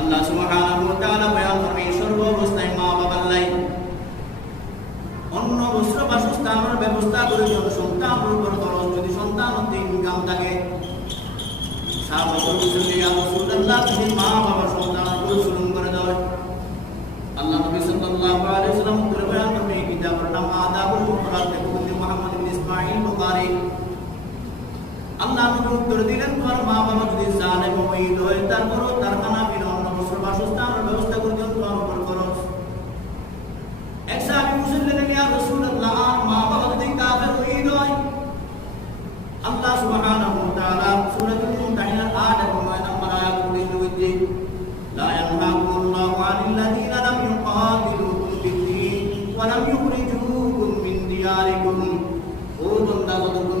আল্লাহ সুবহানাহু ওয়া তাআলা বয়ান এই সর্ব মা বাবার লাই অন্য বস্ত্র বাসস্থানের ব্যবস্থা করে জন সন্তানের উপর খরচ, যদি সন্তান হতে ইনকাম থাকে। সাহাবাতুল মুসলিম ইয়া রাসূলুল্লাহ যদি মা বাবা সন্তানের উপর জুলুম করে দেয় আল্লাহ নবী সাল্লাল্লাহু আলাইহি ওয়াসাল্লাম উত্তর বয়ান এই কিতাবের নাম আদাবুল মুফরাদ দেখুন মুহাম্মদ ইবনে ইসমাঈল বুখারী। আল্লাহ নবী উত্তর দিলেন, তোমার মা বাবা যদি জালেম হইল হয়, তারপরও তার খানা অবস্থানের ব্যবস্থা করে দিও, তোমার উপর করো। এক মুসলিম লেগে ইয়া রাসূলুল্লাহ মা বাবা যদি কাফের হই নয় আল্লাহ সুবহানাহু ওয়া তাআলা সূরাতুল মুমতাহিনার 8 এবং 9 নম্বর আয়াত বলে দিয়েছে লা ইয়ানহাকুমুল্লাহু আনিল লাযিনা লাম ইউকাতিলুকুম ফিদ-দীন ওয়া লাম ইউখরিজুকুম মিন দিয়ারিকুম। ও বান্দা যতক্ষণ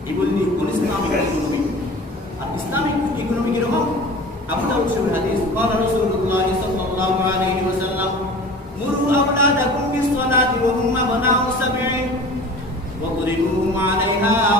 এগুলি কোন ইসলামিক ইকোনমি আর ইসলামিক ইকোনমি কিরকম আবু দাউদ শরীফ হাদিস قال رسول الله صلى الله عليه وسلم مروا أولادكم بالصلاة وهم أبناء سبع واضربوهم عليها وهم